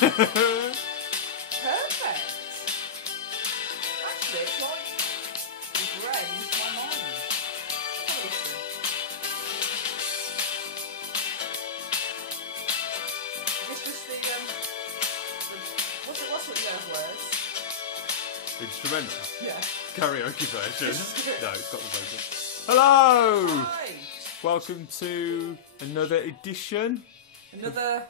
Actually, it's like you've read into my mind. Have a listen. Is this just the what's the words? Instrumental? Yeah. Karaoke version? No, it's got the vocal. Hello! Hi! Welcome to another edition. Another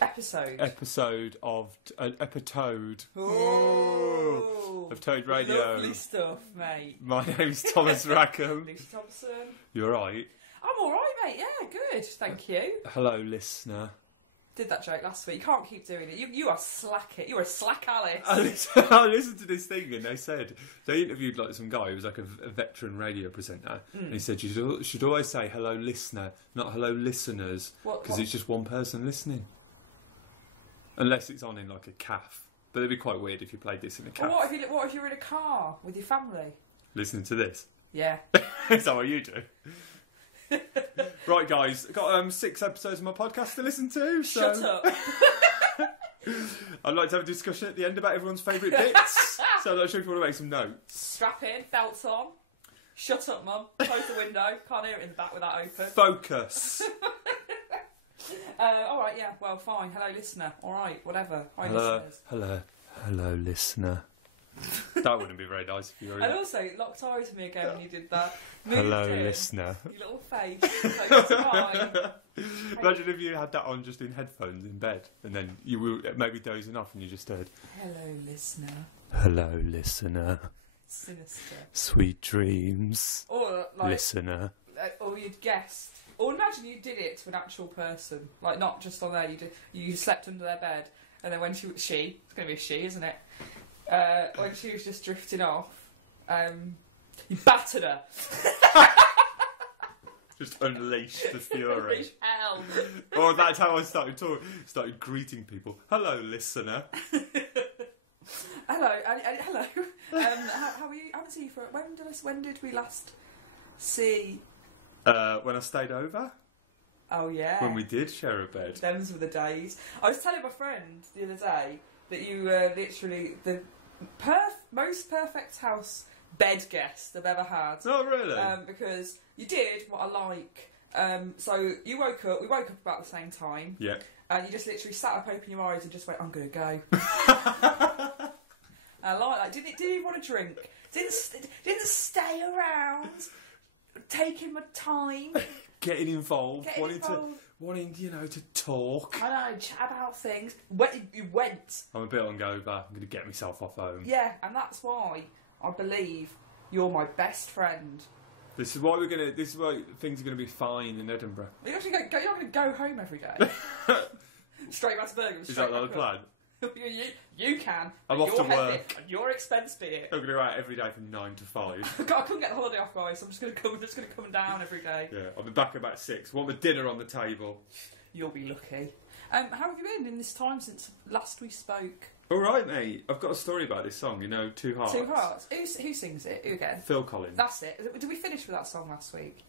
episode. Episode of... Epitoad. Oh! Of Toad Radio. Lovely stuff, mate. My name's Thomas Rackham. Lucy Thompson. You're right. I'm alright, mate. Yeah, good. Thank you. Hello, listener. Did that joke last week. You can't keep doing it. You are slack it. You're a slack Alice. I listened to this thing and they interviewed like some guy who was like a veteran radio presenter, and he said you should always say hello listener, not hello listeners, because it's just one person listening. Unless it's on in like a calf. But it'd be quite weird if you played this in a calf. Well, what if you're in a car with your family? Listening to this? Yeah. Is that what you do? Right, guys, got 6 episodes of my podcast to listen to. So Shut up. I'd like to have a discussion at the end about everyone's favourite bits. So I'm not sure if you want to make some notes. Strap in, belts on. Shut up, Mum. Close the window. Can't hear it in the back with that open. Focus. Alright, yeah, well, fine. Hello, listener. Alright, whatever. Hi, listeners. Hello, listener. That wouldn't be very nice if you were in And also, it locked eyes with me again when you did that. Hello, listener. Your little face. Like, it's fine. Imagine if you had that on just in headphones in bed, and then you were maybe dozing off and you just heard, Hello, listener. hello, listener. Sinister. Sweet dreams, Or, like, listener. or you'd guessed. Or imagine you did it to an actual person. Like, not just on there. You slept under their bed, and then when it's going to be a she, isn't it? When she was just drifting off, you battered her. Just unleashed the fury. Unleash hell. Or that's how I started greeting people. Hello, listener. Hello, hello. How are you? I haven't seen you for... When did we last see... When I stayed over. Oh, yeah. When we did share a bed. Them's were the days. I was telling my friend the other day that you were literally the most perfect house bed guest I've ever had. Oh, really? Because you did what I like. So we woke up about the same time. Yeah. And you just literally sat up, open your eyes and just went, I'm going to go. I like that. Didn't even want to drink. Didn't stay around. Taking my time. Getting involved. Wanting, to talk. I know, chat about things. You went. I'm a bit hungover. I'm going to get myself off home. Yeah, and that's why I believe you're my best friend. This is why things are going to be fine in Edinburgh. You're not going to go home every day. Straight back to Birmingham. Is that not the plan? You can. I'm off to work. At your expense, be it. I'm going to go out every day from 9 to 5. I couldn't get the holiday off, guys. So I'm just going to come down every day. Yeah, I'll be back about 6. Want my dinner on the table. You'll be lucky. How have you been in this time since last we spoke? All right, mate. I've got a story about this song. Two Hearts. Two Hearts. Who sings it? Who again? Phil Collins. That's it. Did we finish with that song last week?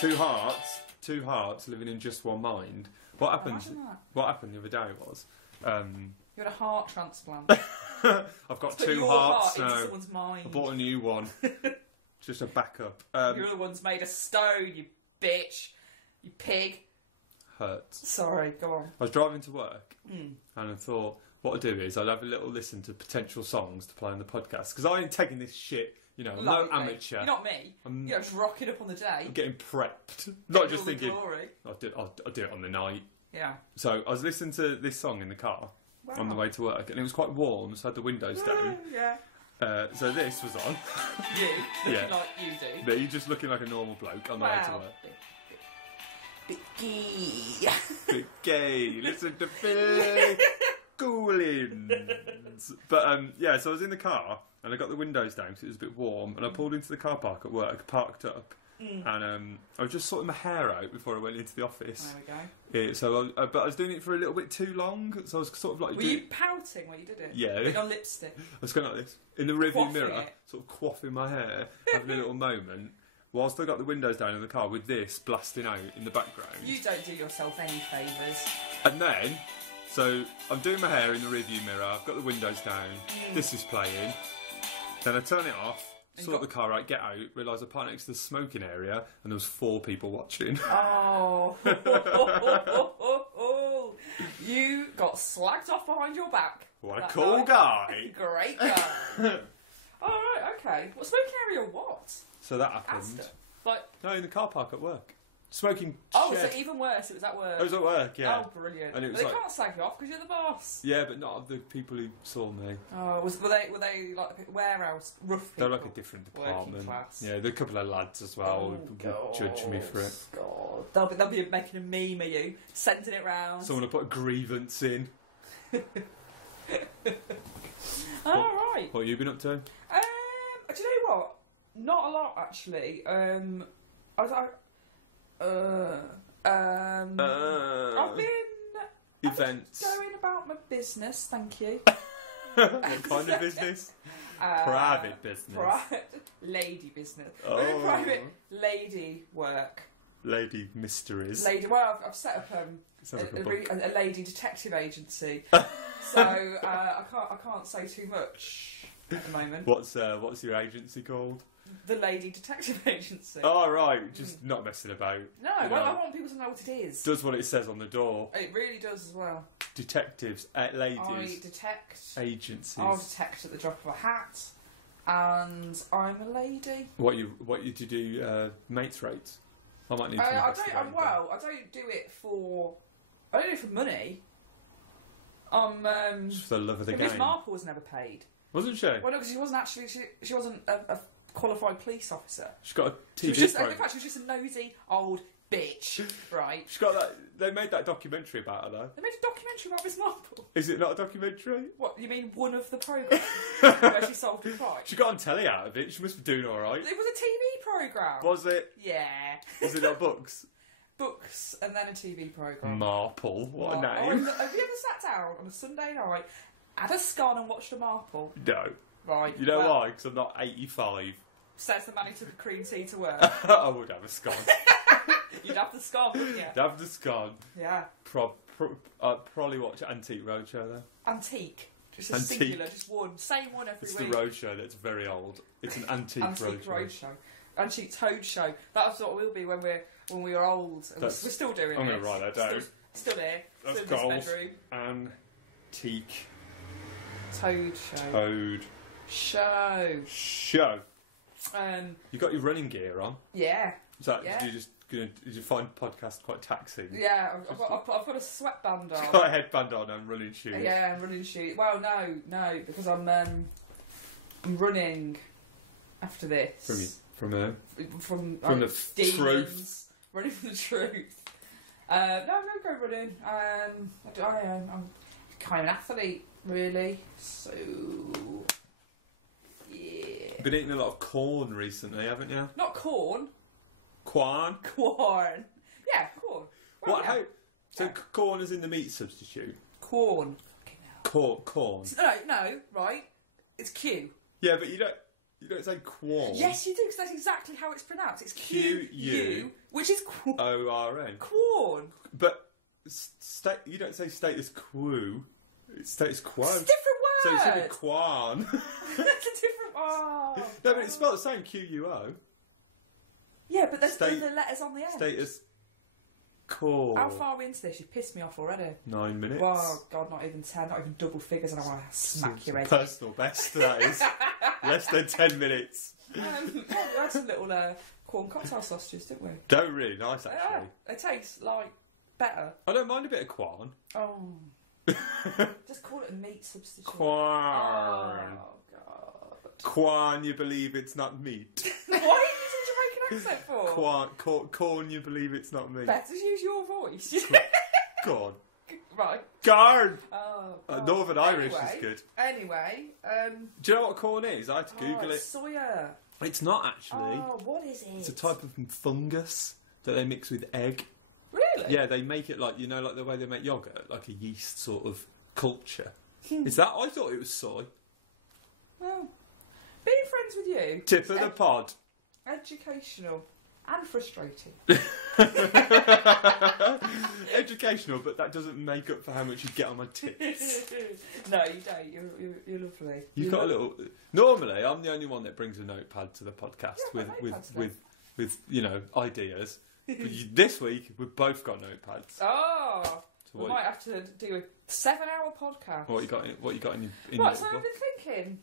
Two hearts living in just one mind. What happened the other day was... You had a heart transplant. I've got 2 hearts now. Into someone's mind. I bought a new one. Just a backup. Your other one's made of stone, you bitch. You pig. Hurts. Sorry, go on. I was driving to work and I thought, what I'd do is I'd have a little listen to potential songs to play on the podcast. Because I ain't taking this shit, I'm no amateur. You're not me. You're just rocking up on the day. I'm getting prepped. Not just thinking, glory. I'll do it on the night. Yeah. So I was listening to this song in the car on the way to work, and it was quite warm, so I had the windows down. Yeah. So this was on. You, looking like you do. But you're just looking like a normal bloke on the way to work. Bit gay. Bit gay. Listen to Phil Collins. But so I was in the car and I got the windows down because it was a bit warm, and I pulled into the car park at work, parked up, and I was just sorting my hair out before I went into the office. There we go. But I was doing it for a little bit too long, so I was sort of like... Were you pouting when you did it? Yeah. Putting on lipstick? I was going like this, in the rearview mirror, sort of quaffing my hair, having a little moment, whilst I got the windows down in the car with this blasting out in the background. You don't do yourself any favours. And then, so I'm doing my hair in the rearview mirror, I've got the windows down, this is playing, then I turn it off, sort the car out, get out, realise I parked next to the smoking area, and there was 4 people watching. Oh. You got slagged off behind your back. What a cool guy. Great guy. Alright, okay. What smoking area what? So that happened. Asda. Like, no, in the car park at work. Smoking oh, shed. so even worse, it was at work. It was at work, yeah. Oh, brilliant. And it was they like, can't slag you off because you're the boss. yeah, but not the people who saw me. Oh, were they like warehouse rough people? They're like a different department. Class. Yeah, there are a couple of lads as well who judge me for it. God, they'll be making a meme of you, sending it round. Someone will put a grievance in. Alright. What have you been up to? Do you know what? Not a lot actually. I've been events. going about my business, thank you. What kind of business? Private business. Lady business. Oh. Private lady work. Lady mysteries. Well, I've set up a lady detective agency, so I can't say too much at the moment. What's your agency called? The Lady Detective Agency. Oh right, just not messing about. No, well, I want people to know what it is. Does what it says on the door. It really does as well. Detectives, ladies. I detect. Agencies. I'll detect at the drop of a hat, and I'm a lady. What you do? Mates rates. I might need to. I don't do it for. I don't do it for money. Just for the love of the game. Miss Marple was never paid. Wasn't she? Well, no, because she wasn't actually. She wasn't a qualified police officer. She's got a TV program. In fact, she was just a nosy old bitch, right? She's got that. They made that documentary about her, though. They made a documentary about Miss Marple. Is it not a documentary? What, you mean one of the programmes where she solved the crime? She got on telly out of it. She must be doing all right. It was a TV programme. Was it? Yeah. Was it not books? Books and then a TV programme. Marple, what a name. Have you ever sat down on a Sunday night, had a scone and watched a Marple? No. Right. You know why? Because I'm not 85. Says the man who took a cream tea to work. I would have a scone. You'd have the scone, wouldn't you? I'd have the scone. Yeah. I'd probably watch Antique Roadshow though. Antique? Just a singular, just one. Same one every week. It's the roadshow that's very old. It's an antique roadshow. Antique Toad Show. That's what we'll be when we are old. And we're still doing it. I'm going to write that down. Still here. That's still in this bedroom. Antique Toad Show. Toad Show. You got your running gear on? Yeah. Is that did you find podcast quite taxing? Yeah, I've got a sweatband on. Got a headband on and running shoes. Yeah, and running shoes. Well, no, because I'm running after this. From the truth. Running from the truth. No, I'm going to go running. I'm kind of an athlete, really. So, yeah. You've been eating a lot of corn recently, haven't you? Not corn. Corn? Corn. Yeah, corn. Well, what? yeah. So corn is in the meat substitute? Corn. Corn. No, right. It's Q. Yeah, but you don't say quorn. Yes, you do, because that's exactly how it's pronounced. It's Q-U, which is O-R-N. Corn. But you don't say status quo. It's status quo. It's a different word. So it should be quan. That's a different... Oh, no, but it's spelled the same, Q-U-O. Yeah, but there's the letters on the end. Status quo. How far are we into this? You've pissed me off already. 9 minutes. Oh, God, not even 10, not even double figures, and I want to smack your head. Personal best, that is. Less than 10 minutes. We had some little corn cocktail sausages, didn't we? They're really nice, actually. They taste, better. I don't mind a bit of quan. Oh. Just call it a meat substitute. Quan. Oh, God. Quan, you believe it's not meat. Why are you using Jamaican accent for? Corn, you believe it's not meat. Better use your voice. Corn. Right. Corn! Oh, Northern Irish is good. Anyway, do you know what corn is? I had to Google it. Soya. It's not actually. Oh, what is it? It's a type of fungus that they mix with egg. Really? Yeah, they make it like the way they make yogurt, like a yeast sort of culture. Is that? I thought it was soy. Well, being friends with you. Tip of the pod. Educational and frustrating. Educational, but that doesn't make up for how much you get on my tits. No, you don't. You're lovely. You've got a little. Normally, I'm the only one that brings a notepad to the podcast with ideas. But this week we've both got notepads. Oh, so we might have to do a 7-hour podcast. What you got in your Right, so I've been thinking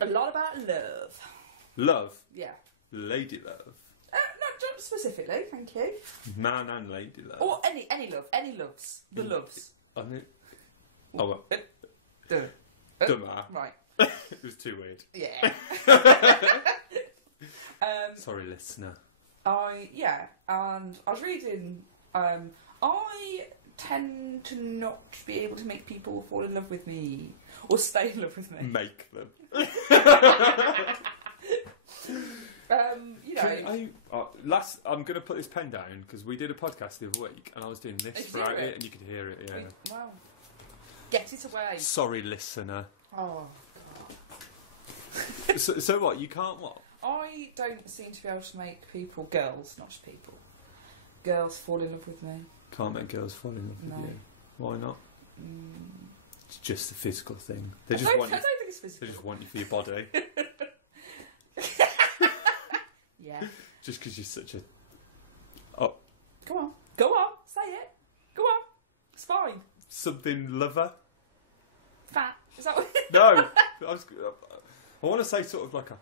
a lot about love. Love? Yeah. Lady love? Not specifically, thank you. Man and lady love. Or any love. Any loves. The loves. I mean... Oh, well. Dumber. Right. It was too weird. Yeah. Sorry, listener. And I was reading, I tend to not be able to make people fall in love with me. Or stay in love with me. Make them. I'm going to put this pen down because we did a podcast the other week and I was doing this throughout it and you could hear it, yeah. Wow. Get it away. Sorry, listener. Oh, God. so what, you can't what? I don't seem to be able to make girls, not just people, girls fall in love with me. Can't make girls fall in love with you? Why not? It's just a physical thing. I don't think it's physical. They just want you for your body. Yeah. Just because you're such a... Oh. Go on, say it. Go on, it's fine. Something lover? Fat, is that what... No, I want to say sort of like a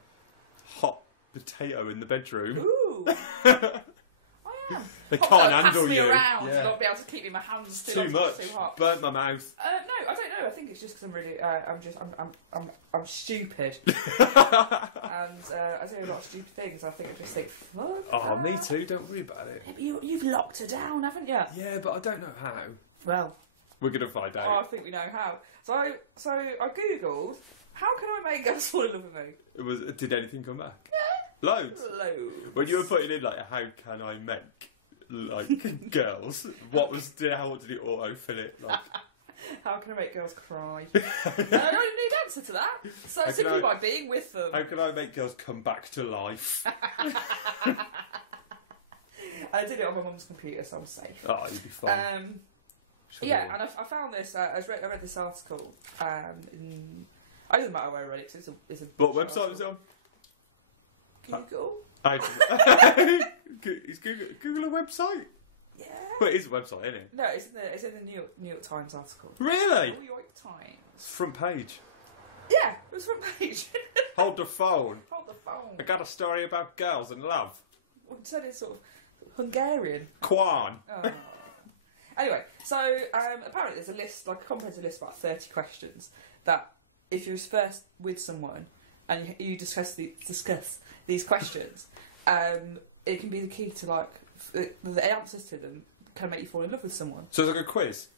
hot potato in the bedroom. Ooh. I am. They can't handle pass me you. Around, not be able to keep in my hands too much. Too hot. Burnt my mouth. No, I don't know. I think it's just because I'm really, I'm stupid, and I do a lot of stupid things. I think I just think, fuck. Oh, me too. Don't worry about it. Yeah, but you've locked her down, haven't you? Yeah, but I don't know how. Well, we're gonna find out. Oh, I think we know how. So I googled, how can I make girls fall in love with me? Did anything come back? Yeah. Loads. When you were putting in like, how can I make like girls? How did it auto-fill it? Like, how can I make girls cry? I don't need an answer to that. So simply by being with them. How can I make girls come back to life? I did it on my mum's computer, so I'm safe. Oh, you'd be fine. Yeah, and I found this. I read this article. It doesn't matter where I read it. Cause it's a what website was it on? Google. Is Google a website? Yeah. But it is a website, isn't it? No, it's in the New York Times article. Really? New York Times. It's front page. Yeah, it was front page. Hold the phone. Hold the phone. I got a story about girls and love. Well, it said it's sort of Hungarian. Quan. Oh. Anyway, so apparently there's a list, like a comprehensive list, of about 30 questions that if you're first with someone and you discuss these questions, it can be the key to like the answers to them can make you fall in love with someone. So it's like a quiz.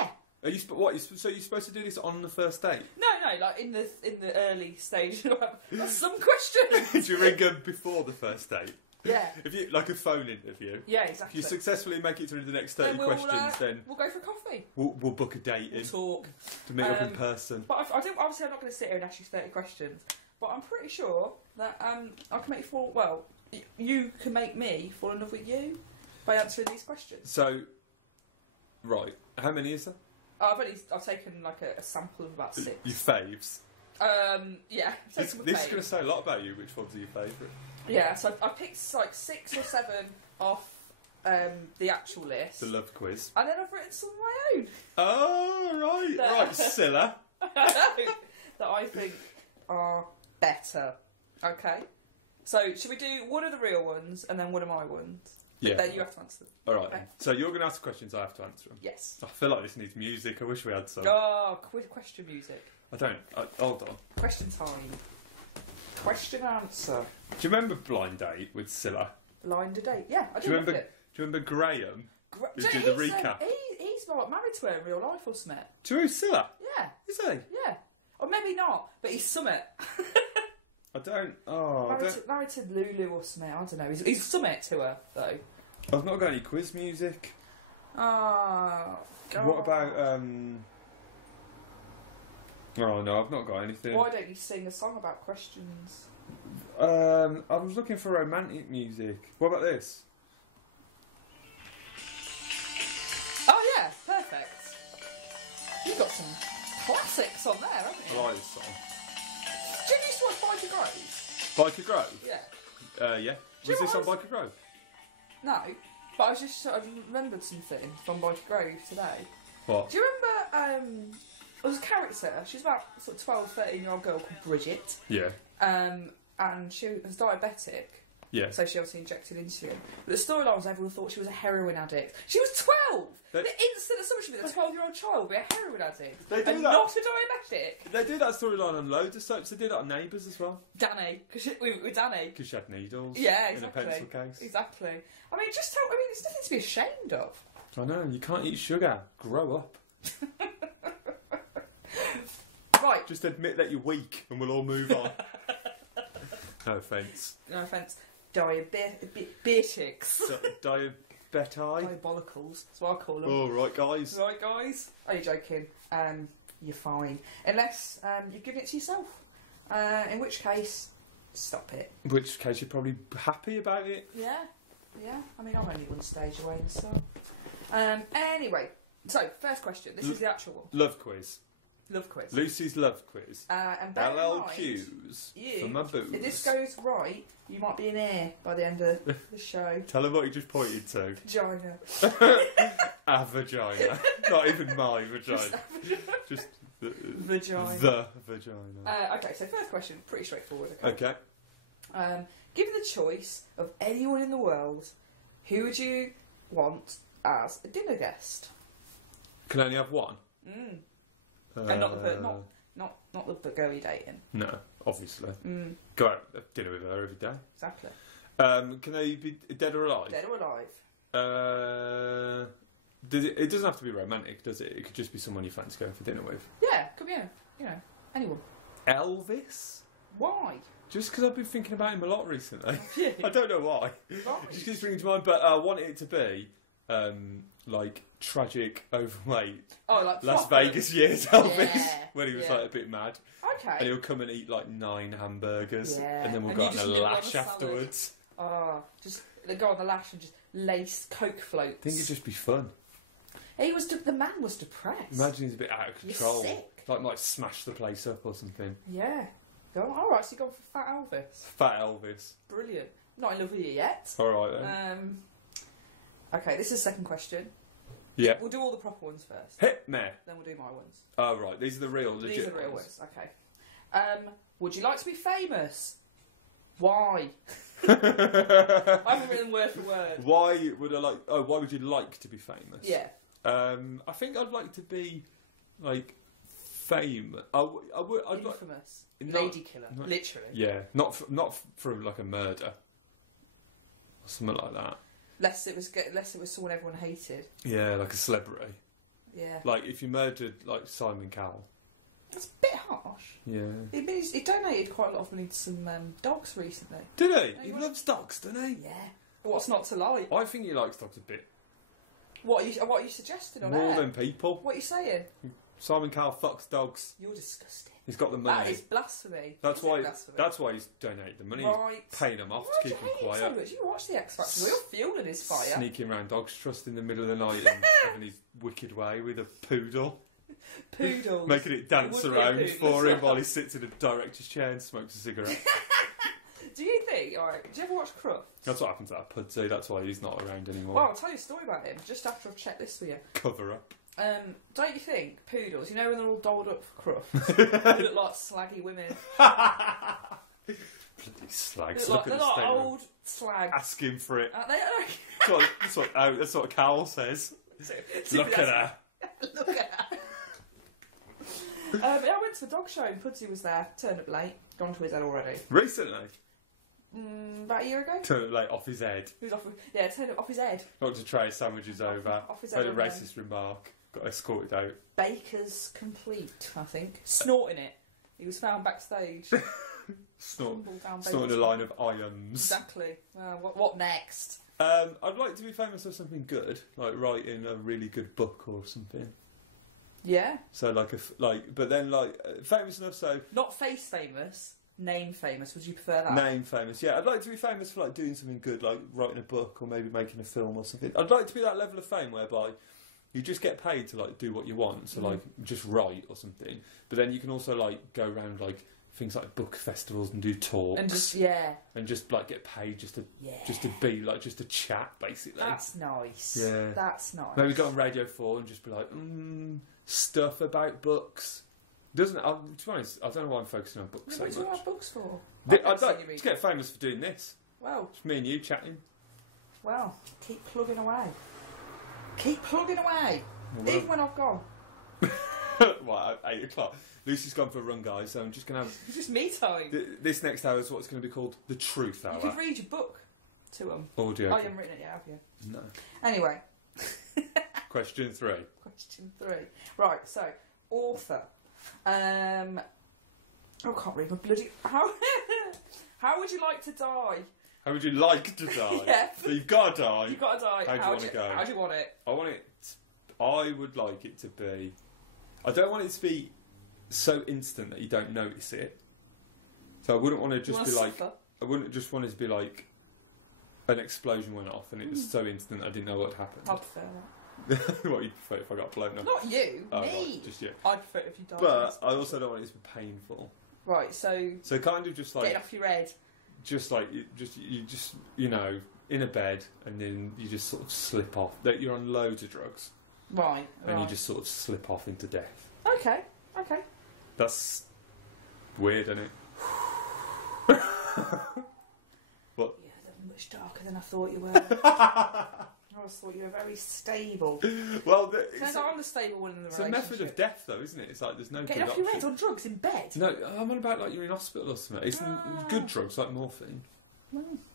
Yeah. Are you so you're supposed to do this on the first date? No, like in the early stage. That's some questions. Do you ring them before the first date? Yeah. If you like a phone interview. Yeah, exactly. If you successfully make it through the next 30 questions, then we'll go for a coffee. We'll book a date in. Talk. To meet up in person. But obviously I'm not going to sit here and ask you 30 questions. But I'm pretty sure that I can make you fall. Well, you can make me fall in love with you by answering these questions. So, right, how many is there? I've taken like a sample of about 6. Your faves. Yeah. This is going to say a lot about you. Which ones are your favourite? Yeah, so I picked like 6 or 7 off the actual list. The love quiz. And then I've written some of my own. Oh, right. Right, Scylla. That I think are better. Okay? So, should we do one of the real ones and then one of my ones? Yeah. Then you have to answer them. Alright, okay. So you're going to ask the questions, I have to answer them? Yes. I feel like this needs music. I wish we had some. Oh, question music. I don't. Hold on. Question time. Question answer. Do you remember Blind Date with Scylla? Blind Date? Yeah, I do remember it. Do you remember Graham? Who did the recap? He's like married to her in real life or something. To Scylla? Yeah. Is he? Yeah. Or maybe not, but he's summit. I don't... Oh, married to Lulu or something, I don't know. He's summit to her, though. I've not got any quiz music. Oh, God. What about, Oh, no, I've not got anything. Why don't you sing a song about questions? I was looking for romantic music. What about this? Oh yeah, perfect. You've got some classics on there, haven't you? I like this song. Do you used to watch Biker Grove? Biker Grove? Yeah. Yeah. Do you Was this know on what Biker Grove? No, but I was just sort of remembered something from Biker Grove today. What? Do you remember, there was a character, she was about sort of 12, 13-year-old girl called Bridget. Yeah. And she was diabetic. Yeah. So she obviously injected insulin. But the storyline was everyone thought she was a heroin addict. She was 12! The instant assumption that a 12-year-old child would be a heroin addict. They do and that. not a diabetic. They do that storyline on loads of soaps. They do that on Neighbours as well. Danny. With Danny. Because she had needles. Yeah, exactly. In a pencil case. Exactly. I mean, it's nothing to be ashamed of. I know, you can't eat sugar. Grow up. Right. Just admit that you're weak and we'll all move on. No offence. No offence. Diabetics. Diabolicals. That's what I call them. Oh, right, guys. Right, guys. Are you joking? You're fine. Unless you've given it to yourself. In which case, stop it. In which case you're probably happy about it. Yeah. Yeah. I mean, I'm only one stage away and so. Anyway, so first question. This is the actual one. Love quiz. Love quiz. Lucy's love quiz. And bear in mind, LLQs for my boobs. if this goes right, you might be in air by the end of the show. Tell them what you just pointed to. Vagina. A vagina. Not even my vagina. Just the vagina. The vagina. Okay, so first question, pretty straightforward. Okay. Given the choice of anyone in the world, who would you want as a dinner guest? Can I only have one? And not the girl you're dating. No, obviously. Go out have dinner with her every day. Exactly. Can they be dead or alive? Dead or alive. It doesn't have to be romantic, does it? It could just be someone you fancy going for dinner with. Yeah, could be anyone. Elvis? Why? Just because I've been thinking about him a lot recently. Yeah. I don't know why. Right. Just keeps bringing to mind, but I want it to be like tragic, overweight. Oh, like Las proper. Vegas years Elvis, Yeah. when he was like a bit mad. Okay. And he'll come and eat like 9 hamburgers, Yeah. and then we'll And go you on a just nibble on lash the salad. afterwards. Oh, just they go on the lash and just lace Coke floats. I think it'd just be fun. The man was depressed. Imagine he's a bit out of control. You're sick. Like might smash the place up or something. Yeah. Go on. All right, so you're going for Fat Elvis. Fat Elvis. Brilliant. Not in love with you yet. All right then. Okay, this is the second question. Yeah. We'll do all the proper ones first. Hit me. Then we'll do my ones. Oh right, these are the real legit. These are the real ones. Okay. Would you like to be famous? Why? I haven't written word for word. Why would I like? Oh, why would you like to be famous? Yeah. I think I'd like to be like famous. I'd Infamous. Like, Lady killer. Literally. Yeah, not for like a murder or something like that. Less it was someone everyone hated. Yeah, like a celebrity. Yeah. Like if you murdered like Simon Cowell. That's a bit harsh. Yeah. He donated quite a lot of money to some dogs recently. Did he? He loves dogs, doesn't he? Yeah. What's not to like? I think he likes dogs a bit. What are you suggesting on More air? than people. What are you saying? Simon Cowell fucks dogs. You're disgusting. He's got the money. That is blasphemy. That's why. Blasphemy? That's why he's donated the money. Right. He's paying them off to keep them quiet. So much? You watch the X Factor. You're fueling his fire. Sneaking around Dogs Trust in the middle of the night and having his wicked way with a poodle. Poodles. Making it dance It would be a around poodle for as him well. while he sits in a director's chair and smokes a cigarette. Do you think? Alright. Do you ever watch Crufts? That's what happened to that pudsey. That's why he's not around anymore. Well, I'll tell you a story about him just after I've checked this for you. Cover up. Don't you think poodles? You know when they're all dolled up for Crufts, they look like slaggy women. Bloody slags. Look They're at the like statement. old slags. Ask him for it. They That's what Cowell says. Look at her. Look at her. I went to the dog show and Pudsey was there. Turned up late. Gone to his head already. Recently? About a year ago. Turned up late off his head. He was turned up off his head. Not to tray sandwiches over. Off his Made head a alone. racist remark. Got escorted out. Baker's complete, I think. Snorting it. He was found backstage. Stumbled down Snorting a Baker's line of ions. Exactly. Well, what next? I'd like to be famous for something good, like writing a really good book or something. Yeah. So but then famous enough so Not face famous. name famous? Would you prefer that? Name famous, yeah. I'd like to be famous for like doing something good, like writing a book or maybe making a film or something. I'd like to be that level of fame whereby you just get paid to like do what you want, so like just write or something. But then you can also like go around like things like book festivals and do talks and just like get paid just to be like just to chat basically. That's nice. Yeah, that's nice. Maybe go on Radio 4 and just be like stuff about books. To be honest, I don't know why I'm focusing on books so much. What do you have books for? I'd like to get famous for doing this. Well, just me and you chatting. Well, keep plugging away. Keep plugging away. Well, even when I've gone. Right, 8 o'clock. Lucy's gone for a run, guys, so I'm just going to have... It's just me time. This next hour is what's going to be called the Truth Hour. You could read your book to them. Audio. Oh, you haven't written it yet, have you? No. Anyway. Question 3. Question 3. Right, so, author. I can't read my bloody... How would you like to die? How would you like to die? Yeah. So you've got to die. You've got to die. How do you want to go? How do you want it? I would like it to be... I don't want it to be so instant that you don't notice it. So I wouldn't want to just be like... I wouldn't just want it to be like an explosion went off and it was so instant I didn't know what happened. I'd prefer that. What you prefer if I got blown up? Not you, me. Right, just you. I'd prefer it if you died. But I also don't want it to be painful. Right, so... So kind of just like... Get it off your head. Just like, you know, in a bed and then you just sort of slip off. That you're on loads of drugs. Right. And you just sort of slip off into death. Okay. That's weird, isn't it? What? Yeah, they're much darker than I thought you were. I always thought you were very stable. Well, I'm the stable one in the relationship. It's a method of death, though, isn't it? It's like there's no Getting good off your head on drugs in bed? No, I'm on about like you're in hospital or something. It's good drugs like morphine.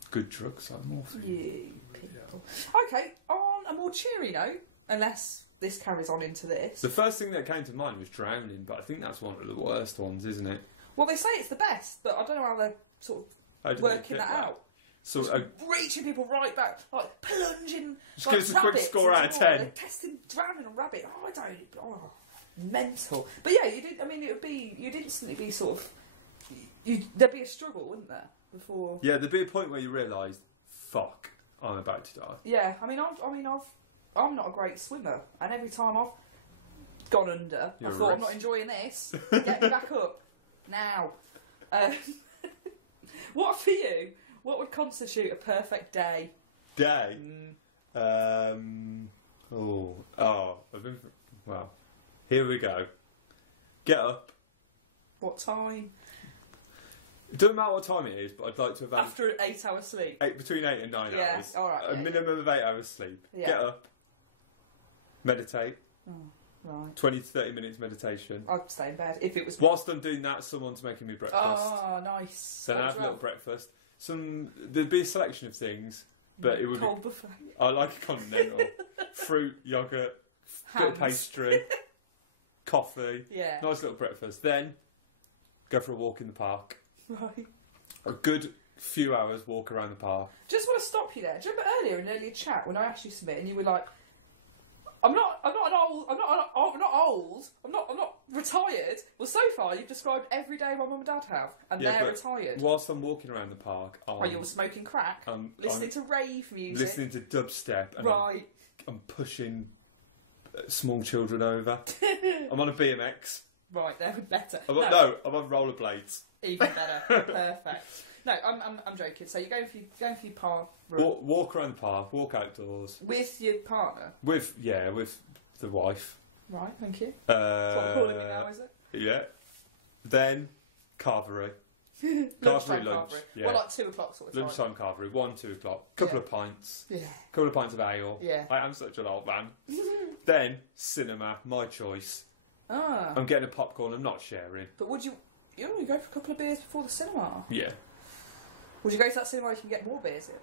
Good drugs like morphine. You people. Yeah. Okay, on a more cheery note, unless this carries on into this. The first thing that came to mind was drowning, but I think that's one of the worst ones, isn't it? Well, they say it's the best, but I don't know how they're sort of working that out. So reaching people right back, like plunging. Just give us a quick score out of 10. Testing drowning a rabbit. Oh, I don't. Oh, mental. But yeah, you did. I mean, it would be. You'd instantly be sort of. There'd be a struggle, wouldn't there? Before. Yeah, there'd be a point where you realise, fuck, I'm about to die. Yeah, I'm not a great swimmer, and every time I've gone under, I thought I'm not enjoying this. Get me back up now. What for you? What would constitute a perfect day? Day? Well, here we go. Get up. What time? It doesn't matter what time it is, but I'd like to have... After an 8 hour sleep? Between 8 and 9 hours. Alright. A minimum of 8 hours sleep. Yeah. Get up. Meditate. Oh, right. 20 to 30 minutes meditation. I'd stay in bed if it was... Whilst I'm doing that, someone's making me breakfast. Oh, nice. Then I have a little breakfast. There'd be a selection of things, but it would cold buffet. I like a continental. Fruit, yoghurt, bit of pastry, coffee. Yeah. Nice little breakfast. Then go for a walk in the park. Right. A good few hours walk around the park. Just want to stop you there. Do you remember earlier in an earlier chat when I asked you something and you were like, I'm not retired. Well, so far you've described every day my mum and dad have, and they're retired. Whilst I'm walking around the park, you're smoking crack, listening to rave music, listening to dubstep, and I'm pushing small children over. I'm on a BMX. Right, they're better. I'm on rollerblades. Even better. Perfect. No, I'm joking. So you're going for your park. Walk around the park, walk outdoors. With your partner? With the wife. Right, thank you. That's what I'm calling me now, is it? Yeah. Then, carvery. Lunchtime lunch. Carvery. Yeah. Well, like 2 o'clock sort of time. Lunchtime carvery, 1, 2 o'clock. Couple of pints. Yeah. Couple of pints of ale. Yeah. I am such an old man. Then, cinema, my choice. Ah. I'm getting a popcorn, I'm not sharing. But would you only go for a couple of beers before the cinema? Yeah. Would you go to that cinema if you can get more beers in?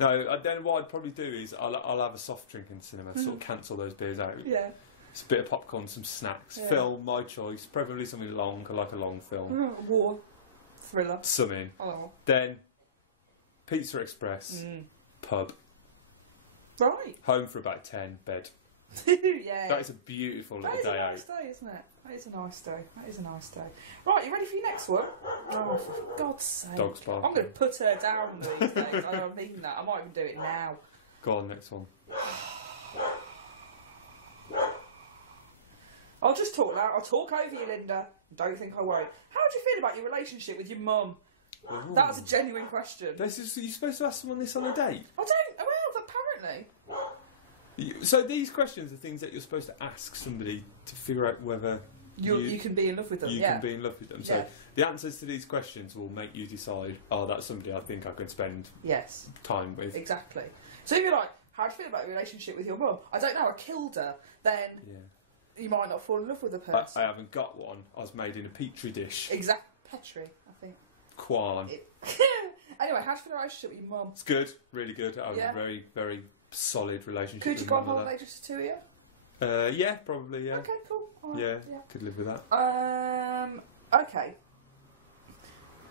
No, then what I'd probably do is I'll have a soft drink in the cinema to sort of cancel those beers out. Yeah. It's a bit of popcorn, some snacks. Yeah. Film, my choice. Preferably something long. I like a long film. War. Thriller. Something. Oh. Then, Pizza Express. Pub. Right. Home for about 10. Bed. Yeah. That is a beautiful little day out. That is a nice day, isn't it? That is a nice day. That is a nice day. Right, you ready for your next one? Oh, for God's sake. Dog's barking. I'm going to put her down these days. I don't mean that. I might even do it now. Go on, next one. I'll just talk now. I'll talk over you, Linda. Don't think I won't. How do you feel about your relationship with your mum? Ooh. That was a genuine question. You're supposed to ask someone this on a date? I don't. Well, apparently. So these questions are things that you're supposed to ask somebody to figure out whether you can be in love with them. You can be in love with them. So Yeah. the answers to these questions will make you decide, oh, that's somebody I think I could spend time with. Exactly. So if you're like, how do you feel about your relationship with your mum? I don't know, I killed her. Then you might not fall in love with the person. I haven't got one. I was made in a petri dish. Exactly. Petri, I think. Quan. Anyway, how do you feel about your relationship with your mum? It's good. Really good. I have a very, very solid relationship Could with you go on my mother. holiday just the two of you? Yeah, probably, yeah. Okay, cool. All right, Yeah, could live with that. Okay.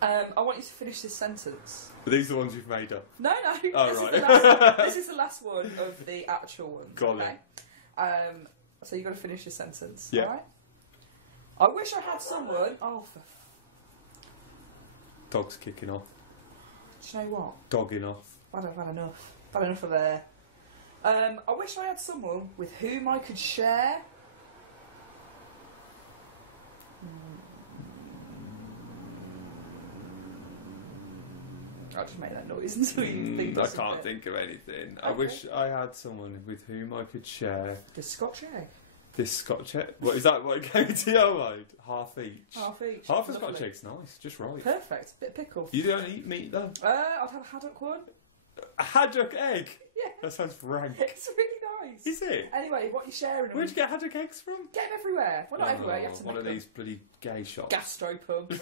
I want you to finish this sentence. But these are the ones you've made up. No. Oh, This is the last one of the actual ones. Go on okay? So you've got to finish this sentence. Yeah. Alright? I wish I had someone. Oh, Dog's kicking off. do you know what? Dogging off. I've had enough. I've had enough of there. I wish I had someone with whom I could share. I'll just make that noise until you think of I something. can't think of anything. Okay. I wish I had someone with whom I could share The Scotch egg. this Scotch egg. What is that? What came to your mind? Half each. Half each. Half a Lovely. Scotch egg's nice, just right. Perfect. Bit of pickle. You don't eat meat though. I'd have a haddock one. A haddock egg. Yeah. That sounds rank. It's really nice. Is it? Anyway, what are you sharing? Where'd you get haddock eggs from? Get them everywhere. Well, not everywhere. You have to One make of them. these bloody gay shops. Gastropub.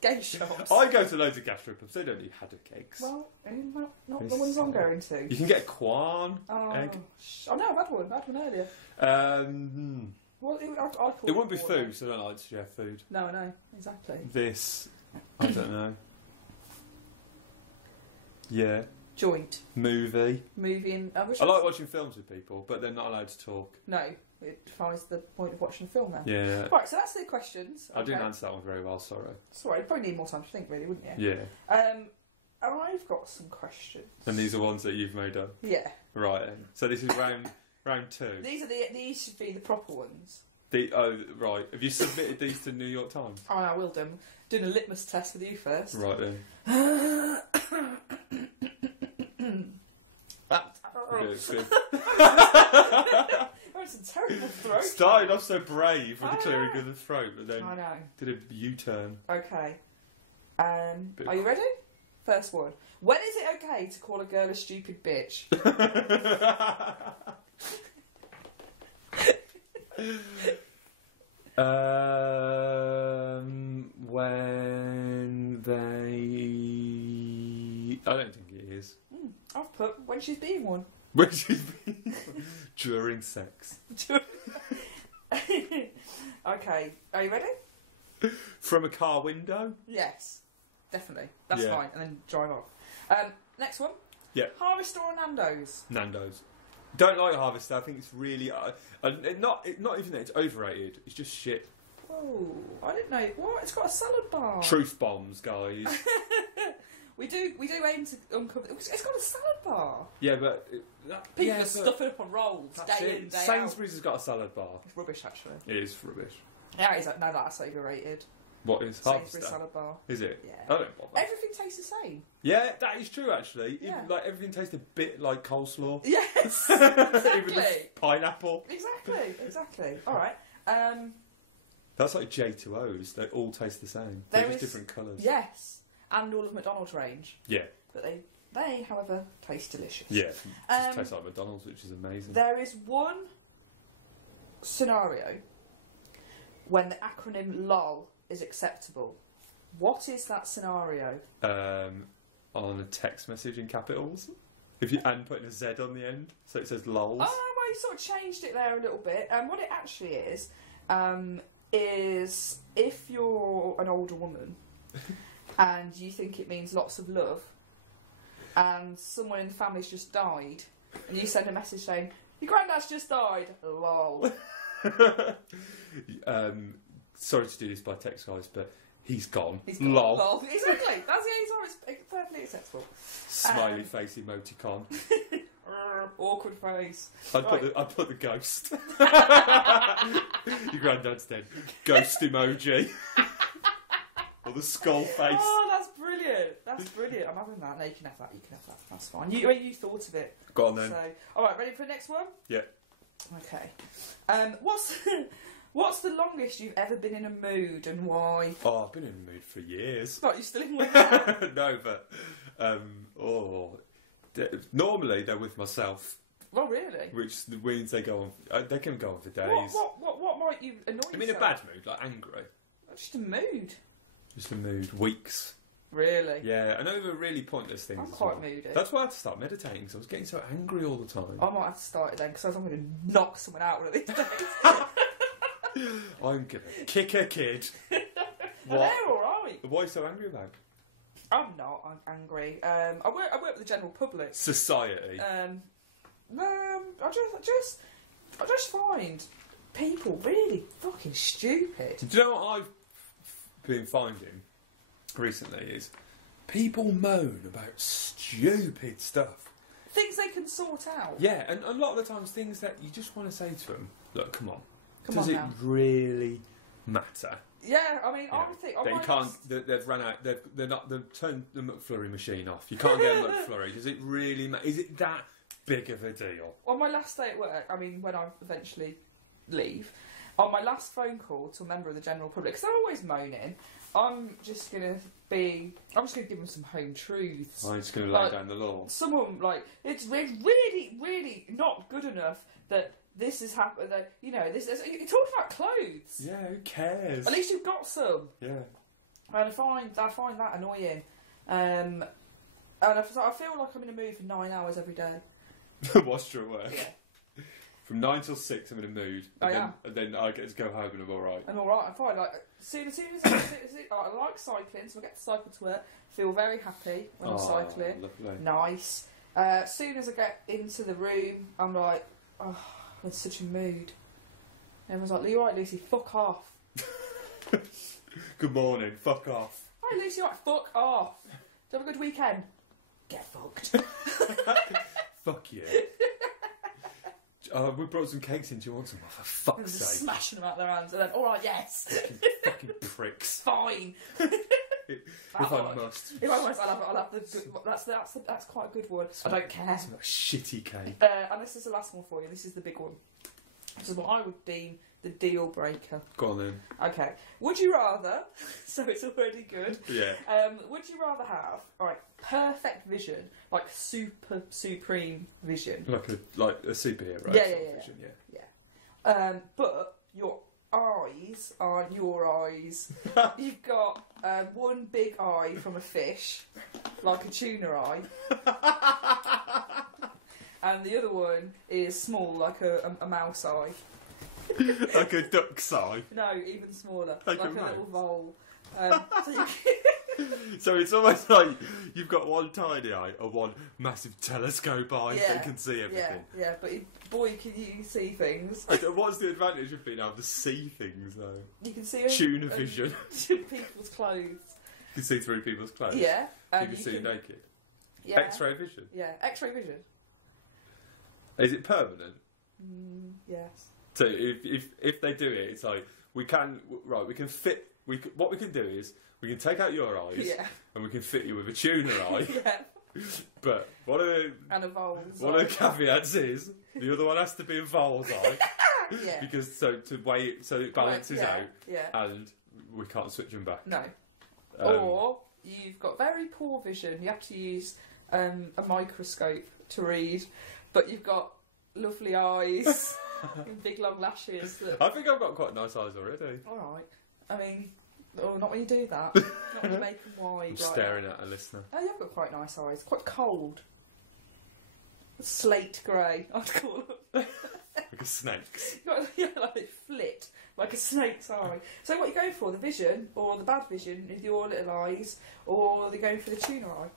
Gay shops. I go to loads of gastropubs. They don't eat haddock eggs. Well, not the ones I'm going to. You can get a Quan egg. Oh no, I've had one. I had one earlier. Well, It wouldn't be food, so I don't like to share food. No, exactly. This, I don't know. Yeah. Joint. Movie. And I like watching films with people, but they're not allowed to talk. No, it defies the point of watching a film then. Yeah. Right, so that's the questions. I didn't answer that one very well, sorry. Sorry, you probably need more time to think, really, wouldn't you? Yeah. I've got some questions. And these are ones that you've made up? Yeah. Right, then. So this is round two. These should be the proper ones. Right. Have you submitted these to New York Times? Oh, I will do. Doing a litmus test with you first. Right then. Good. Oh, it's a terrible throat. Started off so brave with the clearing of the throat, but then I know. did a U-turn. Okay. Are you ready? First one. When is it okay to call a girl a stupid bitch? When they... I don't think it is. I've put when she's being one. When she's being... During sex. Okay. Are you ready? From a car window? Yes. Definitely. That's Yeah. fine. And then drive off. Next one. Yeah. Harvester or Nando's? Nando's. Don't like Harvester. I think it's really... not even that it's overrated. It's just shit. Oh, I didn't know. What? It's got a salad bar. Truth bombs, guys. We do aim to uncover. It's got a salad bar. Yeah, but... People are stuffing up on rolls day in, day out. Sainsbury's has got a salad bar. It's rubbish, actually. It is rubbish. Yeah, no, that's overrated. What is Sainsbury's Harvester? salad bar. Is it? Yeah. I don't bother. Everything tastes the same. Yeah, that is true, actually. Yeah. Like, everything tastes a bit like coleslaw. Yes, Even exactly. the pineapple. Exactly. All right. That's like J2Os. They all taste the same. They're just different colours. Yes, and all of McDonald's range. Yeah. But they, however, taste delicious. Yeah. It just tastes like McDonald's, which is amazing. There is one scenario when the acronym LOL is acceptable. What is that scenario? On a text message in capitals. And putting a Z on the end, so it says LOLs. Oh, well, you sort of changed it there a little bit. What it actually is if you're an older woman and you think it means lots of love, and someone in the family's just died, and you send a message saying, Your granddad's just died. Lol. Sorry to do this by text, guys, but he's gone. He's gone. Lol. Lol. Exactly. That's the only time it's perfectly acceptable. Smiley face emoticon. Awkward face. I'd put the ghost. Your granddad's dead. Ghost emoji. Or the skull face. Oh, that's brilliant. That's brilliant. I'm having that. No, you can have that. You can have that. That's fine. You thought of it. Go on then. So, all right, ready for the next one? Yeah. Okay. What's the longest you've ever been in a mood and why? Oh, I've been in a mood for years. But you're still in mood. No, but normally they're with myself. Well, really? Which means they go on. They can go on for days. What might you annoy yourself? I mean, a bad mood, like angry. Just a mood. Just a mood. Weeks. Really? Yeah, and over really pointless things. I'm as quite well. moody. That's why I had to start meditating because I was getting so angry all the time. I might have to start it then because I'm going to knock someone out one of these days. I'm gonna kick a kid. What? They're all right. What are you so angry about? I'm not. I'm angry. I work with the general public. Society. I just find people really fucking stupid. Do you know what I've been finding recently is people moan about stupid stuff. Things they can sort out. Yeah, and a lot of the times things that you just want to say to them, look, come on. Does it really matter? Yeah, I mean, I think that you can't. They've run out. They've turned the McFlurry machine off. You can't get a McFlurry. Does it really matter? Is it that big of a deal? On my last day at work, I mean, when I eventually leave, on my last phone call to a member of the general public, because they're always moaning, I'm just gonna give them some home truths. I'm just gonna lay down the law. Someone it's really, really not good enough that. This has happened. You know, you're talking about clothes. Yeah, who cares? At least you've got some. Yeah. And I find that annoying. And I feel like I'm in a mood for 9 hours every day. Whilst you're at work. Yeah. From 9 till 6, I'm in a mood. And then I get to go home and I'm all right. I'm all right. I'm fine. Like as soon as I like cycling, so I get to cycle to work. Feel very happy when I'm cycling. Lovely. Nice. As soon as I get into the room, I'm like, oh. I'm in such a mood. Everyone's like, "You right, Lucy? Fuck off." Good morning. Fuck off. Hi, Lucy. Right, fuck off. Do you have a good weekend? Get fucked. Fuck you. We brought some cakes in. Do you want some? Oh, for fuck's sake! Smashing them out their hands, and then, all right, yes. Fucking pricks. Fine. If I must. If I must, I'll have the good. That's quite a good one. I don't care. It's not a shitty cake. And this is the last one for you. This is the big one. This is what I would deem the deal breaker. Go on then. Okay. Would you rather? So it's already good. Yeah. Would you rather have perfect vision, like supreme vision, like a superhero? Vision, yeah. But your eyes aren't your eyes. You've got one big eye from a fish, like a tuna eye, and the other one is small, like a mouse eye. Like a duck's eye? No, even smaller, like a little vole. So it's almost like you've got one tiny eye and one massive telescope eye that can see everything. Yeah, but boy, can you see things. What's the advantage of being able to see things, though? You can see tuna vision. People's clothes. You can see through people's clothes? Yeah. So you can see naked? Yeah. X-ray vision? Yeah, X-ray vision. Is it permanent? Yes. So if they do it, it's like, what we can do is, we can take out your eyes, and we can fit you with a tuna eye. Yeah. But one of the caveats is the other one has to be a vole's eye. Yeah. Because so it balances out. Yeah. And we can't switch them back. No. Or you've got very poor vision. You have to use a microscope to read, but you've got lovely eyes and big long lashes. I think I've got quite nice eyes already. All right. I mean. Oh, not when you do that. Not when you make them wide. I'm staring at a listener. Oh, you've got quite nice eyes. Quite cold. Slate grey, I'd call them. Like a snake's. Like they flit, like a snake's eye. So what are you going for? The vision, or the bad vision with your little eyes, or are they going for the tuna eye?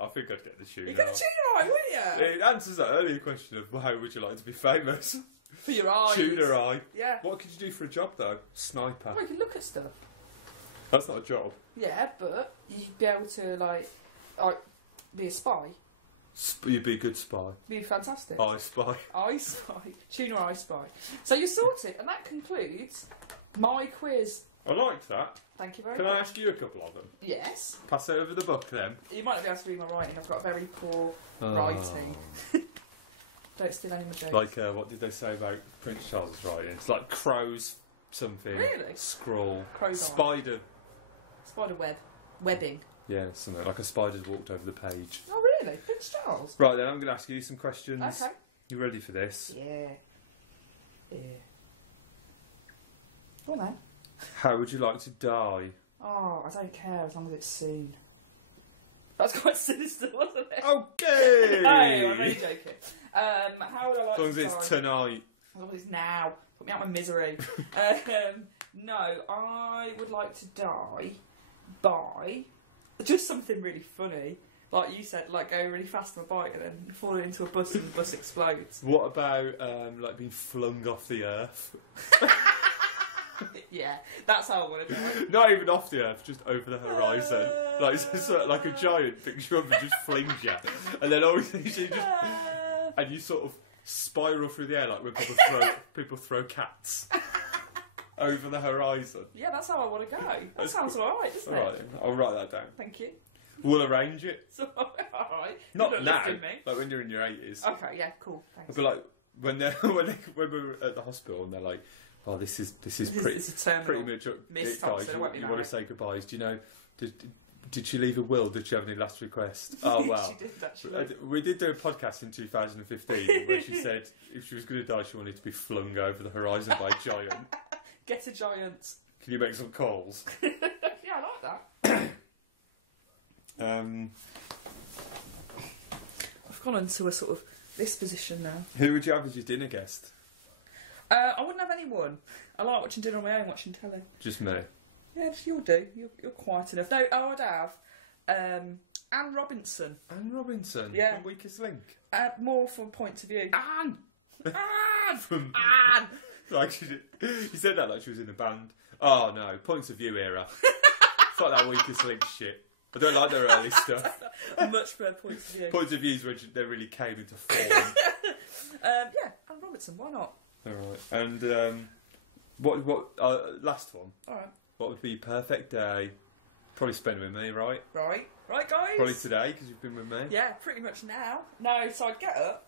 I think I'd get the tuner You get the eye. tuner eye, wouldn't you? It answers that earlier question of how would you like to be famous? For your eyes. Tuner eye. Yeah. What could you do for a job though? Sniper. Oh, you can look at stuff. That's not a job. Yeah, but you'd be able to like be a spy. You'd be a good spy. Be fantastic. I spy. I spy. Tuner I spy. So you're sorted, and that concludes my quiz. I liked that. Thank you very Can much. I ask you a couple of them? Yes. Pass over the book then. You might not be able to read my writing. I've got very poor writing. Don't steal any of my jokes. Like, what did they say about Prince Charles' writing? It's like crows something. Really? Scroll. Crow's eye. Spider. Spider web. Webbing. Yeah, something like a spider's walked over the page. Oh, really? Prince Charles? Right then, I'm going to ask you some questions. Okay. You ready for this? Yeah. Yeah. Go on then. How would you like to die? Oh, I don't care as long as it's soon. That's quite sinister, wasn't it? Okay! No, I'm only joking. How would I like As long as to it's die? tonight. As long as it's now. Put me out of my misery. No, I would like to die by just something really funny. Like you said, like going really fast on a bike and then falling into a bus and the bus explodes. What about like being flung off the earth? Yeah, that's how I want to die. Not even off the earth, just over the horizon. Like it's sort of like a giant picks you up and just flings you, and then obviously you just and you sort of spiral through the air like when people throw cats over the horizon. Yeah, that's how I want to go. That sounds alright, doesn't All right, it? I'll write that down. Thank you. We'll arrange it. So, alright. Not now, like when you're in your 80s. Okay, yeah, cool. Thanks. I'll be like when we're at the hospital and they're like, "Oh, this is pretty much it, Miss guys. Thompson, I won't be You want to married." say goodbyes? Do you know? Did she leave a will? Did she have any last request? Oh well, She did, actually. we did do a podcast in 2015 where she said if she was going to die, she wanted to be flung over the horizon by a giant. Get a giant. Can you make some calls? Yeah, I like that. I've gone into a sort of this position now. Who would you have as your dinner guest? I wouldn't have anyone. I like watching dinner on my own, watching telly. Just me. Yeah, just you'll do. You're quiet enough. No, I'd have Anne Robinson. Anne Robinson. Yeah. From Weakest Link. More from a point of view. Anne! Anne! From Anne! like you said that like she was in a band. Oh no, points of view era. Fuck that Weakest Link shit. I don't like their early stuff. Much better points of view. Points of views where they really came into form. Yeah, Anne Robinson, why not? Alright. And what last one. Alright. What would be perfect day? Probably spend with me, right? Right, guys? Probably today, because you've been with me. Yeah, pretty much now. No, so I'd get up.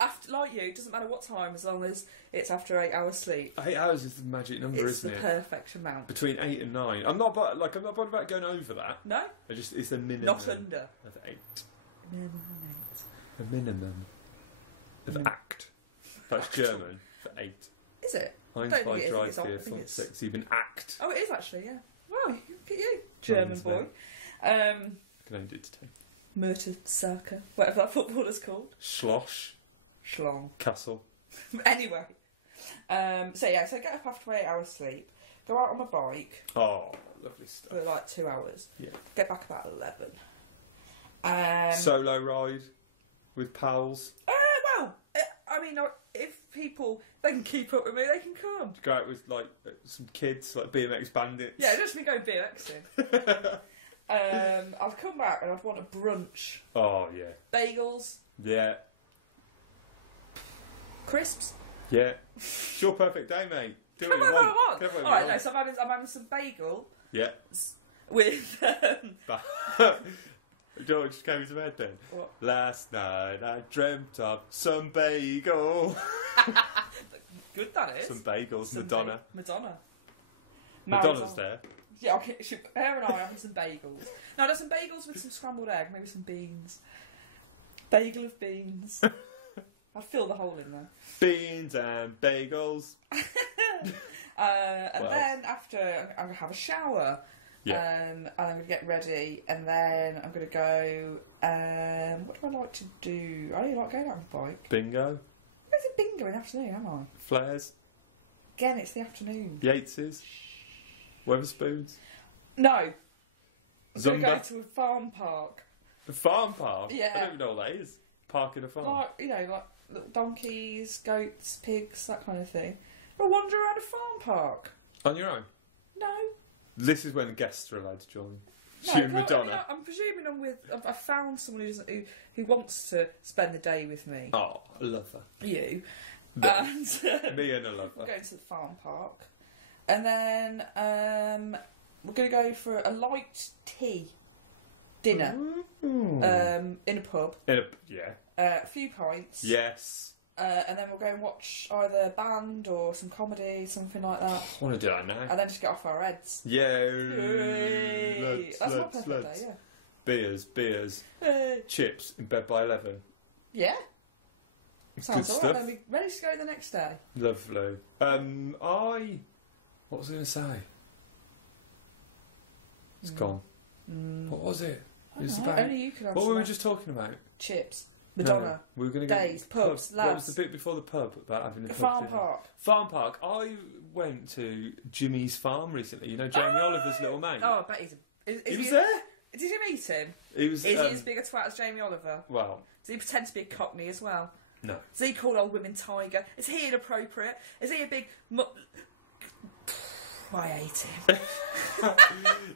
After, like you, it doesn't matter what time, as long as it's after 8 hours sleep. 8 hours is the magic number, It's isn't the it? perfect amount. Between 8 and 9. I'm not bothered about going over that. No? It's a minimum. Not under. Of 8. Minimum. A minimum. Of act. That's German for 8. Is it? Eins, Don't think zwei, it is, drei, I think vier, it's- fünf, sechs, sieben, act. Oh, it is actually, yeah. Wow, look at you, German boy. I can only do it today. Murta Circa, whatever that footballer's called. Schloss. Schlong. Castle. Anyway. So get up after 8 hours sleep, go out on my bike Oh, lovely stuff. for like 2 hours, Yeah. get back about 11. Solo ride with pals. I mean, if people, they can keep up with me, they can come. Go out with like some kids, like BMX bandits. Yeah, just me going BMXing. I'd come back and I'd want a brunch. Oh yeah. Bagels, Yeah. crisps. Yeah. It's your perfect day, mate. Do what Come you on, want. come Come on. on, Alright, no, so I'm having some bagel Yeah. with... Do you know what just came into my head then? What? Last night I dreamt of some bagel. Good that is. Some bagels, Some Madonna. Madonna's Madonna's there. Yeah, okay, her and I are having some bagels. No, there's some bagels with some scrambled egg, maybe some beans. Bagel of beans. I'd fill the hole in there. Beans and bagels. And then after, I'm going to have a shower. Yeah. And I'm going to get ready, and then I'm going to go. What do I like to do? I really like going out on a bike. Bingo. It's a bingo in the afternoon, am I? Flares. Again, it's the afternoon. Yateses. Weatherspoons. No. We're going to go to a farm park. A farm park? Yeah. I don't even know what that is. Park in a farm. Like, you know, like little donkeys, goats, pigs, that kind of thing. We'll wander around a farm park. On your own? No. This is when guests are allowed to join. No, She and Madonna. I'm presuming I found someone who wants to spend the day with me. Oh, I love her. You. No. And Me and I love her. we're going to the farm park. And then we're going to go for a light tea dinner in a pub. Yeah. A few pints. Yes. And then we'll go and watch either a band or some comedy, something like that. I want to do that now. And then just get off our heads. Yeah. That's my perfect day, yeah. Beers. Chips in bed by 11. Yeah. Sounds Good alright. stuff. Then we're ready to go the next day. Lovely. What was I going to say? It's gone. What was it? It was about... Only you can answer What were we that. just talking about? Chips. Madonna. No, we were going to go Days, pubs, What lads. was the bit before the pub about having a pub Farm dinner? park. Farm park. I went to Jimmy's farm recently. You know Jamie Oliver's little mate? Oh, I bet he's... He was there? Did you meet him? He was... Is he as big a twat as Jamie Oliver? Well... Does he pretend to be a cockney as well? No. Does he call old women tiger? Is he inappropriate? Is he a big... I hate him.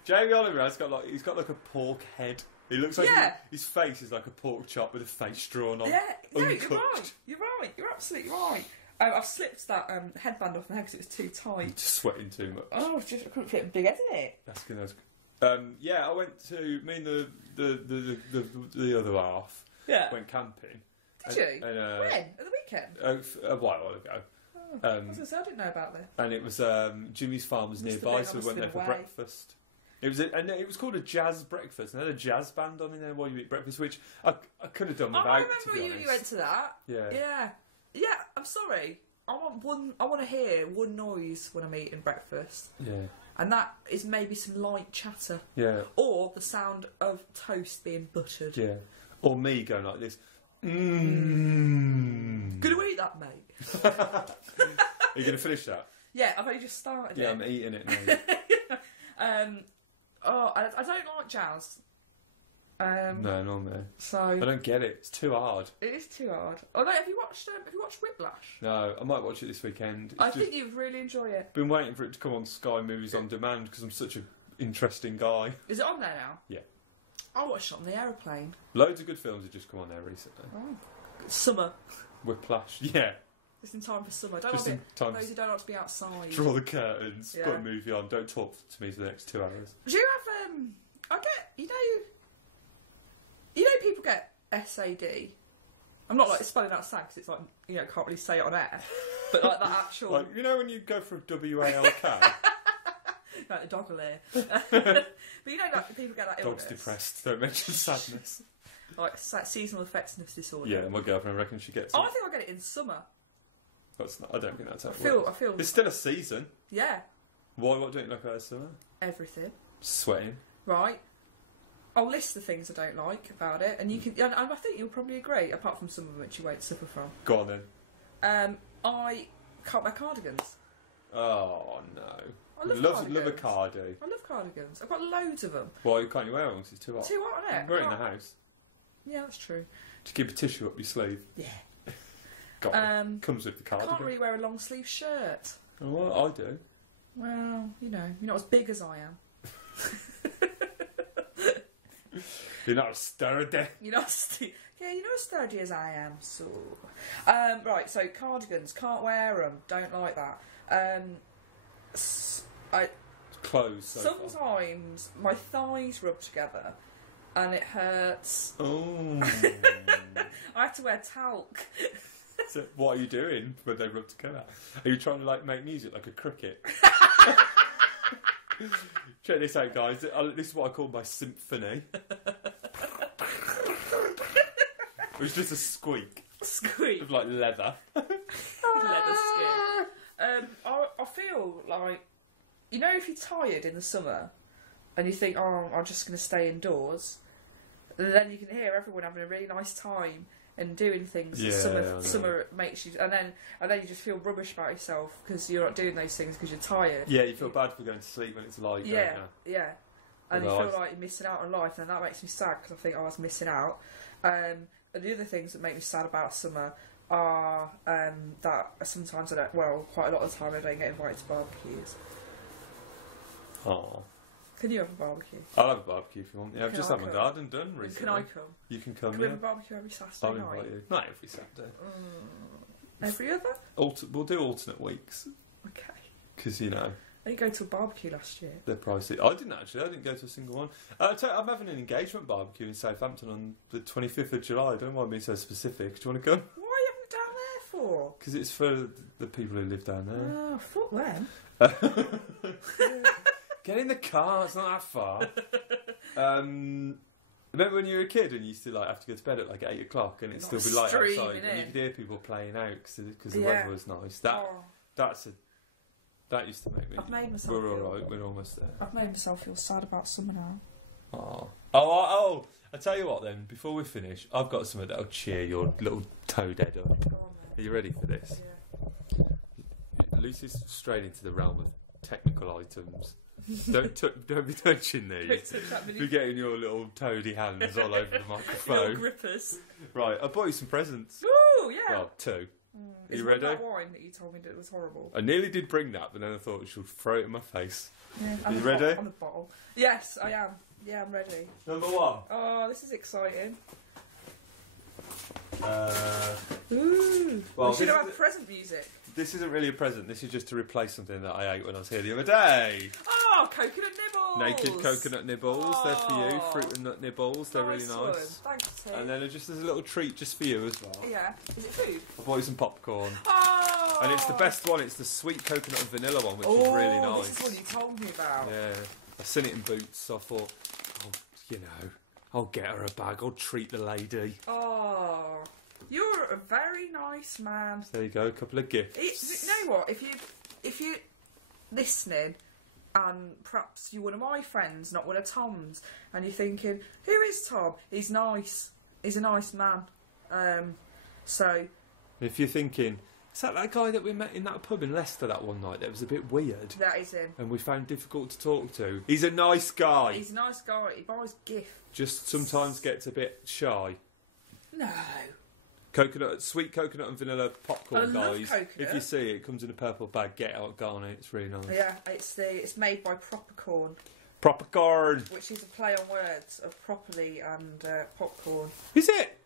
Jamie Oliver he's got like a pork head. He looks like Yeah. his face is like a pork chop with a face drawn on. Yeah, no, uncooked. you're right. You're absolutely right. I've slipped that headband off my head because it was too tight. Just sweating too much. Oh, I couldn't fit a big head in it. That's good. Yeah, I went to me and the other half. Yeah. Went camping. Did you? And, when? At the weekend? A while ago. I was going to say, I didn't know about this. And it was Jimmy's farm was Must have nearby, been- so we must went there have for been away. breakfast. It was called a jazz breakfast, and they had a jazz band on in there while you eat breakfast, which I could have done without. I to be remember honest. you went to that. Yeah. Yeah. I'm sorry. I want to hear one noise when I'm eating breakfast, Yeah. and that is maybe some light chatter, Yeah. or the sound of toast being buttered. Yeah. Or me going like this. Gonna eat that, mate. Are you going to finish that? Yeah, I've only just started Yeah, it. I'm eating it now. I don't like jazz. No, not me. So I don't get it. It's too hard. it is too hard. Oh no, have you watched Whiplash? No, I might watch it this weekend. I think you'd really enjoy it. Been waiting for it to come on Sky Movies on Demand because I'm such an interesting guy. Is it on there now? Yeah. I watched it on the aeroplane. Loads of good films have just come on there recently. Oh. Summer. Whiplash. Yeah. Just in time for summer. Don't Just want in time those who don't want to be outside. Draw the curtains, Yeah. put a movie on, don't talk to me for the next 2 hours. Do you have I get you know people get SAD. I'm not like spelling out sad because it's like can't really say it on air. But like that actual Like, you know when you go for a WALK? like the dog will hear. But you know that people get that illness. Dog's depressed, don't mention sadness. Like seasonal affectiveness disorder. Yeah, my girlfriend reckons she gets it. Oh, I think I get it in summer. That's not, I don't think that's how it I feel. It's still a season. Yeah. Why? What don't you like about the summer? Everything. Sweating. Right. I'll list the things I don't like about it, and you can. And I think you'll probably agree, apart from some of them which you won't suffer from. Go on then. I can't wear cardigans. Oh no. I love Love cardigans. a cardi. I love cardigans. I've got loads of them. Why can't you wear them? 'Cause it's too hot. Too hot, isn't it? Wear it in the house. Yeah, that's true. To keep a tissue up your sleeve. Yeah. Got it. Comes with the I cardigan. can't really wear a long sleeve shirt. Oh, well, I do. Well, you're not as big as I am. You're not a sturdy. You're not yeah, you're not as sturdy as I am. So, right. So cardigans, can't wear them. Don't like that. Clothes. So far. Sometimes my thighs rub together, and it hurts. Oh. I have to wear talc. So what are you doing when they rub together? Are you trying to like make music like a cricket? Check this out, guys. This is what I call my symphony. It was just a squeak. Squeak. Of like leather. Leather skin. I feel like, if you're tired in the summer and you think, oh, I'm just going to stay indoors, then you can hear everyone having a really nice time and doing things that summer makes you, and then you just feel rubbish about yourself because you're not doing those things because you're tired. Yeah, you feel bad for going to sleep when it's light. Yeah, yeah. and you feel like you're missing out on life, and that makes me sad because I think I was missing out. And the other things that make me sad about summer are that sometimes quite a lot of the time I don't get invited to barbecues. Oh. Can you have a barbecue? I'll have a barbecue if you want. Yeah, I've just had my garden done recently. Can I come? You can come, Can we have a barbecue every Saturday night? I'll invite you. Not every Saturday. Every other? We'll do alternate weeks. Okay. Because, you know... I didn't go to a barbecue last year. They're pricey. I didn't actually. I didn't go to a single one. I'm having an engagement barbecue in Southampton on the 25th of July. Don't mind being so specific. Do you want to come? Why are you down there for? Because it's for the people who live down there. Oh, fuck them. Get in the car, it's not that far. Remember when you were a kid and you used to like have to go to bed at like 8 o'clock and it'd still be light outside and you could hear people playing out because the weather was nice. That used to make me... I've made myself We're alright, we're almost there. I've made myself feel sad about summer now. Oh, I tell you what then, before we finish, I've got something that'll cheer your little toad head up. Are you ready for this? Yeah. Lucy's straight into the realm of technical items. Don't be touching these. Be getting your little toady hands all over the microphone. Little grippers. Right, I bought you some presents. Ooh, yeah. Well, 2. Are you ready? ready? That wine that you told me that was horrible. I nearly did bring that, but then I thought I should throw it in my face. Yeah, are you ready? On the bottle. Yes, I am. Yeah, I'm ready. Number 1. Oh, this is exciting. Ooh. Well, we should have had present music. This isn't really a present. This is just to replace something that I ate when I was here the other day. Oh, coconut nibbles! Naked coconut nibbles. They're for you. Fruit and nut nibbles. They're really nice. Thanks, Tim. And then just as a little treat just for you as well. Yeah. Is it food? I bought you some popcorn. Oh! And it's the best one. It's the sweet coconut and vanilla one, which is really nice. This is what you told me about. Yeah. I've seen it in Boots, so I thought, I'll get her a bag. I'll treat the lady. Oh. You're a very nice man. There you go, a couple of gifts. You know what? If you're listening, and perhaps you're one of my friends, not one of Tom's, and you're thinking, who is Tom? He's nice. He's a nice man. So. If you're thinking, is that guy that we met in that pub in Leicester that one night that was a bit weird? That is him. And we found difficult to talk to. He's a nice guy. He's a nice guy. He buys gifts. Just sometimes gets a bit shy. No. Sweet coconut and vanilla popcorn, guys. Coconut. If you see it, it comes in a purple bag. Get out, garnet. It's really nice. Yeah, it's made by Proper Corn. Proper Corn, which is a play on words of properly and popcorn. Is it?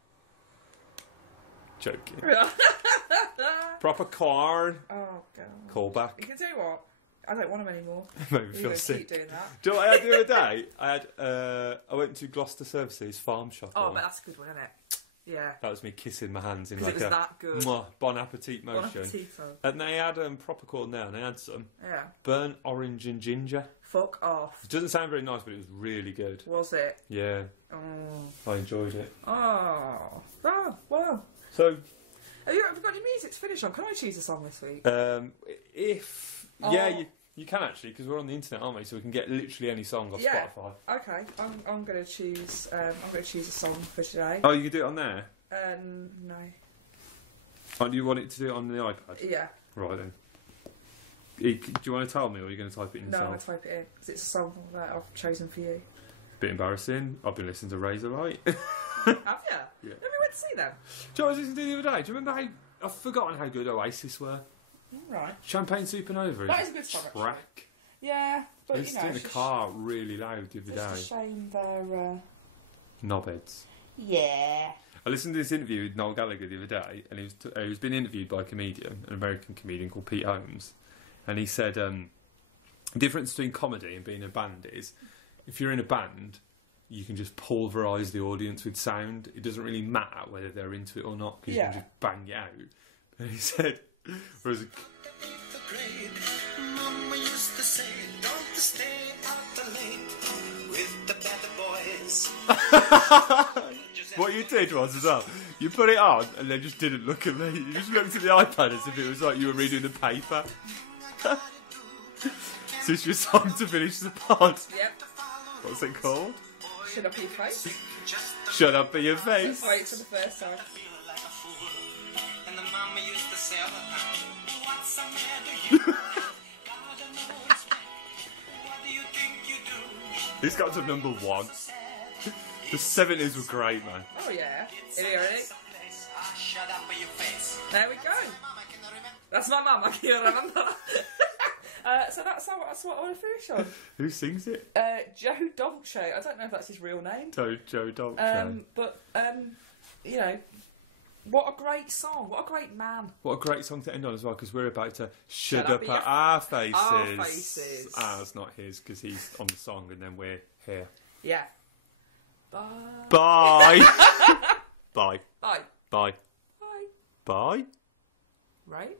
Joking. Proper Corn. Oh god. Callback. You can tell you what. I don't want them anymore. Made me feel sick. Keep doing that. Do you know what I had the other day? I went to Gloucester Services farm shop. Oh, but that's a good one, isn't it? Yeah. That was me kissing my hands in like it was that good. Bon appetit motion. And they had proper corn there, and they had some. Yeah. Burnt orange and ginger. Fuck off. It doesn't sound very nice, but it was really good. Was it? Yeah. Oh. I enjoyed it. Oh. Oh, wow. So. Have you got any music to finish on? Can I choose a song this week? Yeah, you can actually, because we're on the internet, aren't we? So we can get literally any song off Spotify. Okay, I'm going to choose. a song for today. Oh, you can do it on there? No. Oh, do you want it to do it on the iPad? Yeah. Right then. Do you want to tell me, or are you going to type it in yourself? No, I'm going to type it in because it's a song that I've chosen for you. Bit embarrassing. I've been listening to Razorlight. Have you? Yeah. Have you went to see them? Do you know what I was listening to the other day? Do you remember how I've forgotten how good Oasis were? Right. Champagne Supernova. That is a good song. Track. Yeah, but it's in the car really loud the other day. It's a shame they're knobheads. Yeah. I listened to this interview with Noel Gallagher the other day, and he was being interviewed by a comedian, an American comedian called Pete Holmes, and he said the difference between comedy and being in a band is if you're in a band, you can just pulverise the audience with sound. It doesn't really matter whether they're into it or not, because you can just bang it out. And he said, whereas Mama used to say, don't stay out late with the bad boys. What you did was as well, you put it on and then just didn't look at me. You just looked at the iPad as if it was like you were reading the paper. So it's your song to finish the pod. Yep. What's it called? Shut Up Your Face. Shut Up Your Face. Just wait for the first time. And the mama used to say all the time, what's the matter you? God knows what do you think you do? It's got to number 1. The 70s were great, man. Oh yeah. Ready? There we go. That's my mum. I can't remember. So that's what I want to finish on. Who sings it? Joe Dolce. I don't know if that's his real name. Joe Dolce. But you know, what a great song. What a great man. What a great song to end on as well, because we're about to shut up at our faces. Our faces. Ours, not his, because he's on the song and then we're here. Yeah. Bye. Bye. Bye. Bye. Bye. Bye. Bye. Right?